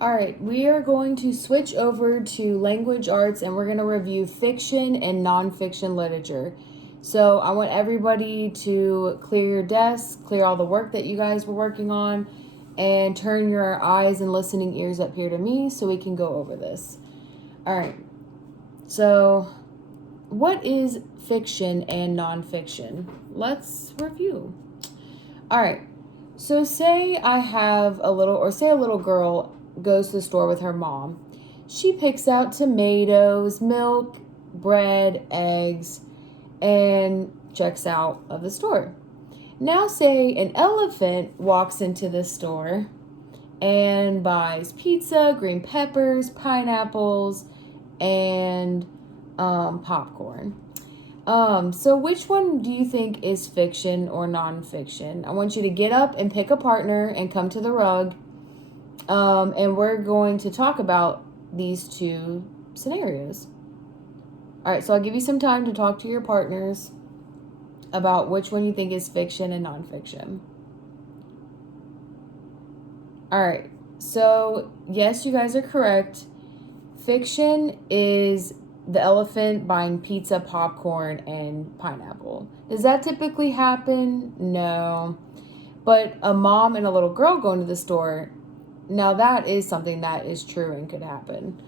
All right, we are going to switch over to language arts and we're going to review fiction and nonfiction literature. So I want everybody to clear your desks, clear all the work that you guys were working on, and turn your eyes and listening ears up here to me so we can go over this. All right, so what is fiction and nonfiction? Let's review. All right, so say a little girl goes to the store with her mom. She picks out tomatoes, milk, bread, eggs, and checks out of the store. Now say an elephant walks into the store and buys pizza, green peppers, pineapples, and popcorn. So which one do you think is fiction or nonfiction? I want you to get up and pick a partner and come to the rug. And we're going to talk about these two scenarios. All right, so I'll give you some time to talk to your partners about which one you think is fiction and nonfiction. All right, so yes, you guys are correct. Fiction is the elephant buying pizza, popcorn, and pineapple. Does that typically happen? No. But a mom and a little girl going to the store, now that is something that is true and could happen.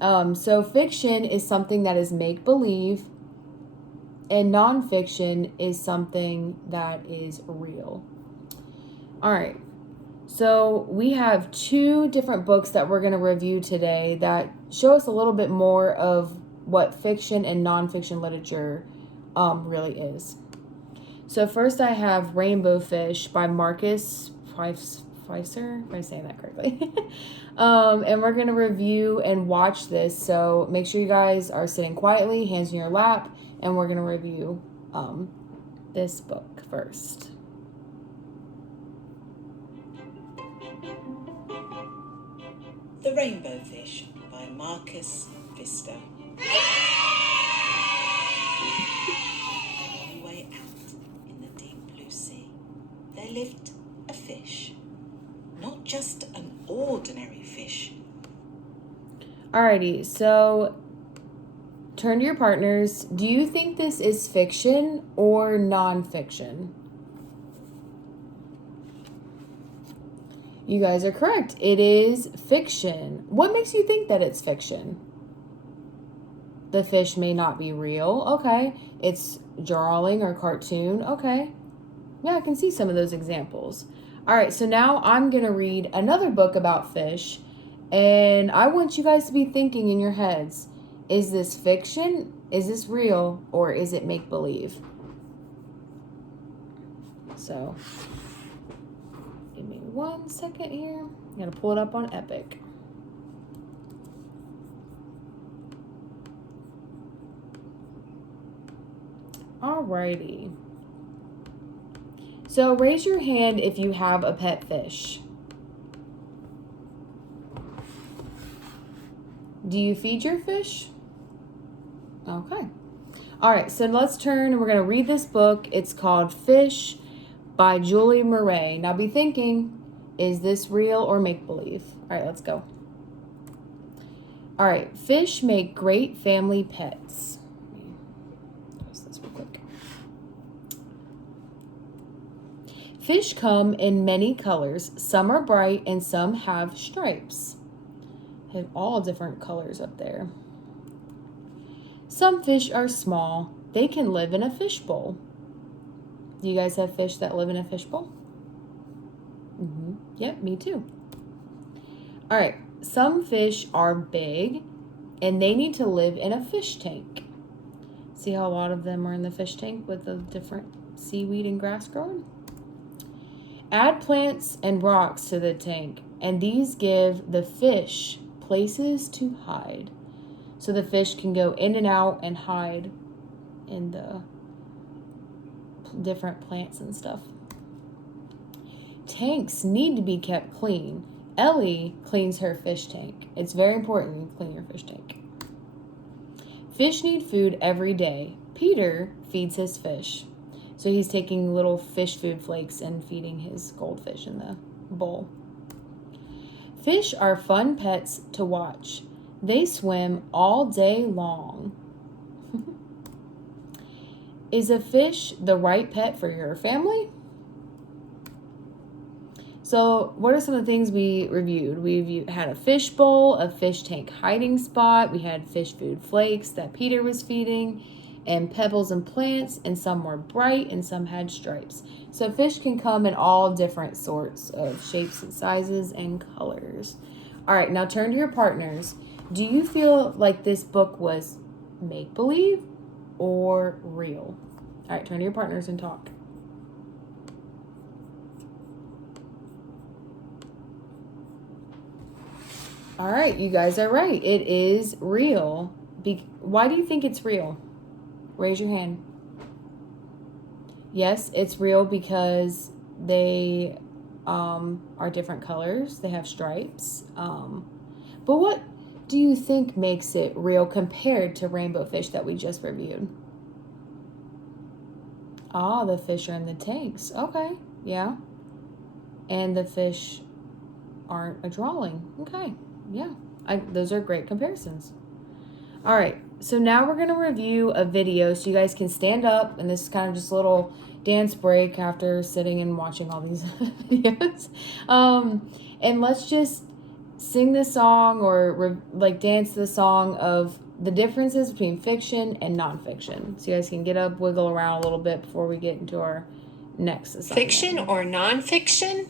So fiction is something that is make-believe, and nonfiction is something that is real. All right. So we have two different books that we're going to review today that show us a little bit more of what fiction and nonfiction literature really is. So first I have Rainbow Fish by Marcus Pfizer, if I'm saying that correctly. And we're going to review and watch this. So make sure you guys are sitting quietly, hands in your lap, and we're going to review this book first. The Rainbow Fish by Marcus Pfizer. Long way out in the deep blue sea, there lived a fish. Not just an ordinary fish. Alrighty, so turn to your partners. Do you think this is fiction or nonfiction? You guys are correct. It is fiction. What makes you think that it's fiction? The fish may not be real. Okay. It's drawing or cartoon. Okay. Yeah, I can see some of those examples. All right, so now I'm going to read another book about fish, and I want you guys to be thinking in your heads, is this fiction, is this real, or is it make-believe? So, give me 1 second here. I'm going to pull it up on Epic. Alrighty. So raise your hand if you have a pet fish. Do you feed your fish? Okay. All right, so let's turn and we're going to read this book. It's called Fish by Julie Murray. Now be thinking, is this real or make-believe? All right, let's go. All right, fish make great family pets. Let me post this real quick. Fish come in many colors. Some are bright and some have stripes. Have all different colors up there. Some fish are small. They can live in a fishbowl. Do you guys have fish that live in a fishbowl? Yep, me too. All right, some fish are big and they need to live in a fish tank. See how a lot of them are in the fish tank with the different seaweed and grass growing? Add plants and rocks to the tank, and these give the fish places to hide. So the fish can go in and out and hide in the different plants and stuff. Tanks need to be kept clean. Ellie cleans her fish tank. It's very important you clean your fish tank. Fish need food every day. Peter feeds his fish. So he's taking little fish food flakes and feeding his goldfish in the bowl. Fish are fun pets to watch. They swim all day long. Is a fish the right pet for your family? So what are some of the things we reviewed? We had a fish bowl, a fish tank hiding spot. We had fish food flakes that Peter was feeding, and pebbles and plants, and some were bright and some had stripes. So fish can come in all different sorts of shapes and sizes and colors. All right, now turn to your partners. Do you feel like this book was make-believe or real? All right, turn to your partners and talk. All right, you guys are right. It is real. Why do you think it's real? Raise your hand. Yes, it's real because they are different colors. They have stripes. But what do you think makes it real compared to rainbow fish that we just reviewed? Ah, the fish are in the tanks. Okay, yeah. And the fish aren't a drawing. Okay, yeah. Those are great comparisons. All right, so now we're going to review a video so you guys can stand up, and this is kind of just a little dance break after sitting and watching all these videos. And let's just sing the song or dance to the song of the differences between fiction and nonfiction. So you guys can get up, wiggle around a little bit before we get into our next assignment. Fiction or nonfiction?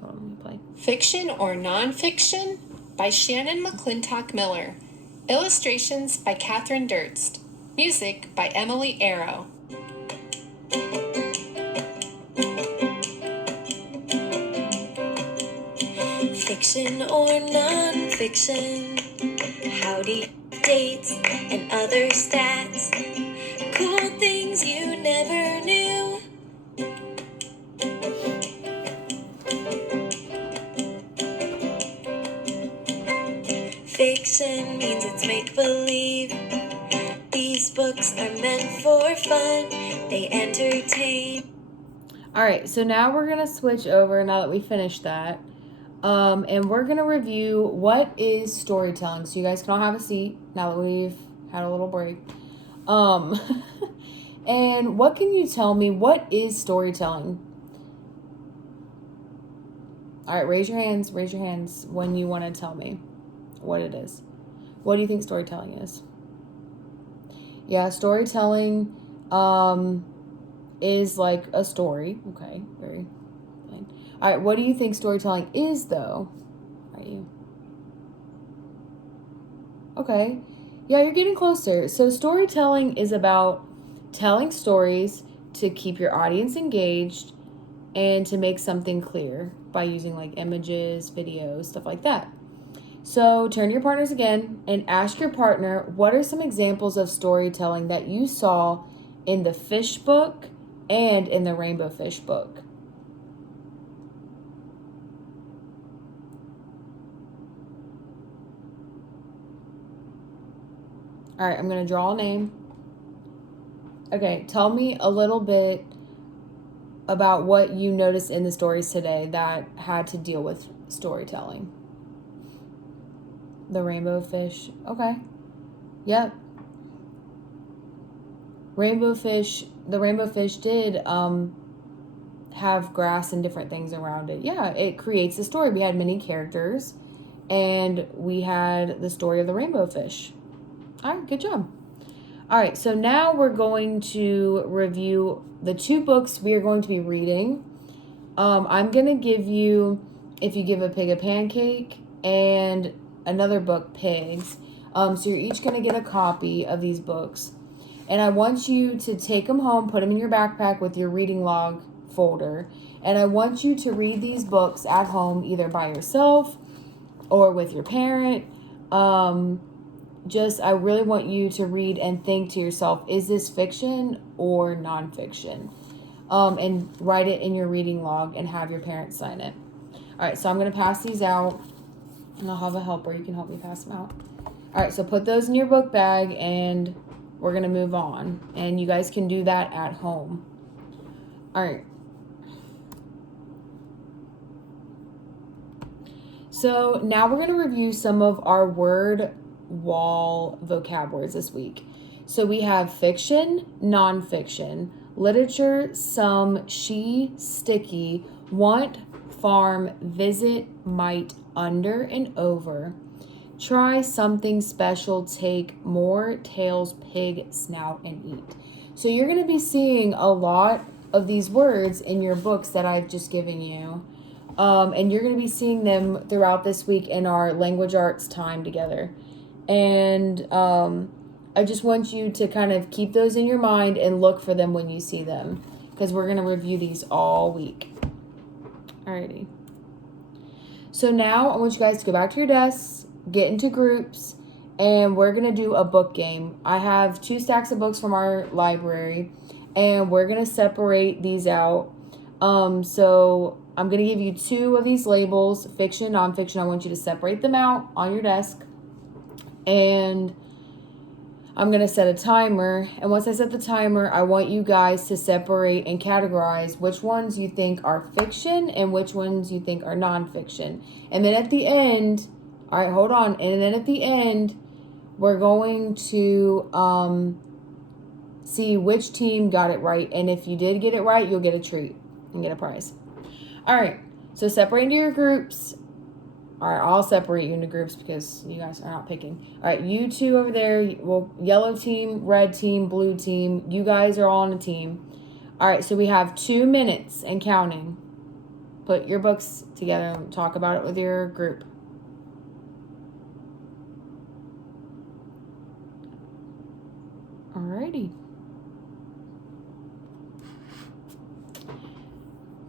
Hold on, let me play. Fiction or Nonfiction by Shannon McClintock Miller. Illustrations by Catherine Durst. Music by Emily Arrow. Fiction or nonfiction? Howdy, dates and other stats. Cool things you never knew. Fiction means it's make-believe. These books are meant for fun. They entertain. All right, so now we're going to switch over now that we finished that. And we're going to review what is storytelling. So you guys can all have a seat now that we've had a little break. And what can you tell me? What is storytelling? All right, raise your hands when you want to tell me what it is. What do you think storytelling is? Yeah, storytelling is like a story. Okay, very fine. All right, what do you think storytelling is, though? Are you? Okay, yeah, you're getting closer. So storytelling is about telling stories to keep your audience engaged and to make something clear by using like images, videos, stuff like that. So turn to your partners again and ask your partner, what are some examples of storytelling that you saw in the fish book and in the rainbow fish book? All right, I'm going to draw a name. Okay, tell me a little bit about what you noticed in the stories today that had to deal with storytelling. The rainbow fish. Okay. Yep. The rainbow fish did have grass and different things around it. Yeah, it creates a story. We had many characters and we had the story of the rainbow fish. All right, good job. All right, so now we're going to review the two books we are going to be reading. I'm going to give you If You Give a Pig a Pancake and another book, Pigs. So you're each going to get a copy of these books. And I want you to take them home, put them in your backpack with your reading log folder. And I want you to read these books at home, either by yourself or with your parent. I really want you to read and think to yourself, is this fiction or nonfiction? And write it in your reading log and have your parents sign it. All right, so I'm going to pass these out, and I'll have a helper. You can help me pass them out. All right, so put those in your book bag, and we're going to move on. And you guys can do that at home. All right. So now we're going to review some of our word wall vocab words this week. So we have fiction, nonfiction, literature, some, she, sticky, want, farm, visit, might, under, and over. Try something special, take more, tails, pig, snout, and eat. So you're going to be seeing a lot of these words in your books that I've just given you. And you're going to be seeing them throughout this week in our language arts time together. And I just want you to kind of keep those in your mind and look for them when you see them, because we're going to review these all week. Alrighty. So now I want you guys to go back to your desks, get into groups, and we're going to do a book game. I have 2 stacks of books from our library, and we're going to separate these out. So I'm going to give you 2 of these labels, fiction, nonfiction. I want you to separate them out on your desk. And I'm going to set a timer. And once I set the timer, I want you guys to separate and categorize which ones you think are fiction and which ones you think are nonfiction. And then at the end, all right, hold on. And then at the end, we're going to see which team got it right. And if you did get it right, you'll get a treat and get a prize. All right, so separate into your groups. All right, I'll separate you into groups because you guys are not picking. All right, you 2 over there, well, yellow team, red team, blue team. You guys are all on a team. All right, so we have 2 minutes and counting. Put your books together and talk about it with your group. All righty.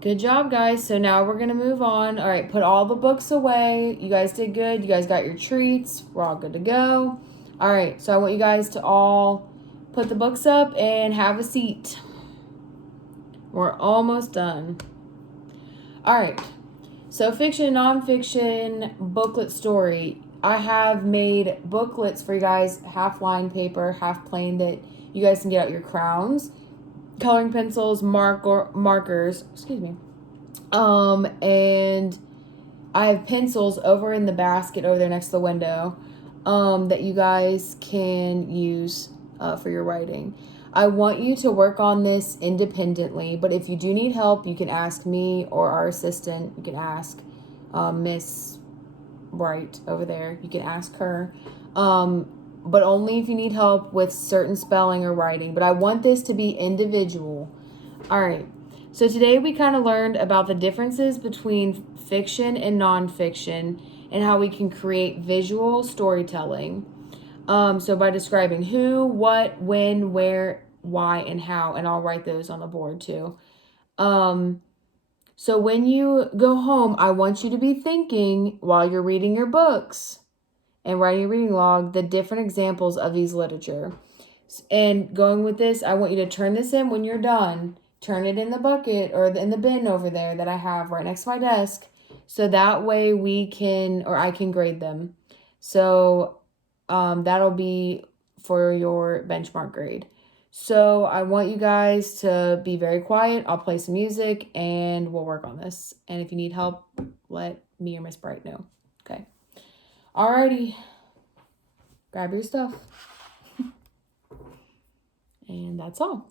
Good job, guys. So now we're going to move on. All right, put all the books away. You guys did good. You guys got your treats. We're all good to go. All right, so I want you guys to all put the books up and have a seat. We're almost done. All right, so fiction, nonfiction, booklet story. I have made booklets for you guys, half lined paper, half plain, that you guys can get out your crowns, coloring pencils, markers, and I have pencils over in the basket over there next to the window, that you guys can use for your writing. I want you to work on this independently, but if you do need help, you can ask me or our assistant. You can ask Miss Bright over there. You can ask her. But only if you need help with certain spelling or writing. But I want this to be individual. All right. So today we kind of learned about the differences between fiction and nonfiction and how we can create visual storytelling. So by describing who, what, when, where, why, and how. And I'll write those on the board too. So when you go home, I want you to be thinking while you're reading your books and writing a reading log, the different examples of these literature. And going with this, I want you to turn this in when you're done. Turn it in the bucket or in the bin over there that I have right next to my desk. So that way we can, or I can grade them. So that'll be for your benchmark grade. So I want you guys to be very quiet. I'll play some music and we'll work on this. And if you need help, let me or Miss Bright know. Okay. Alrighty, grab your stuff. And that's all.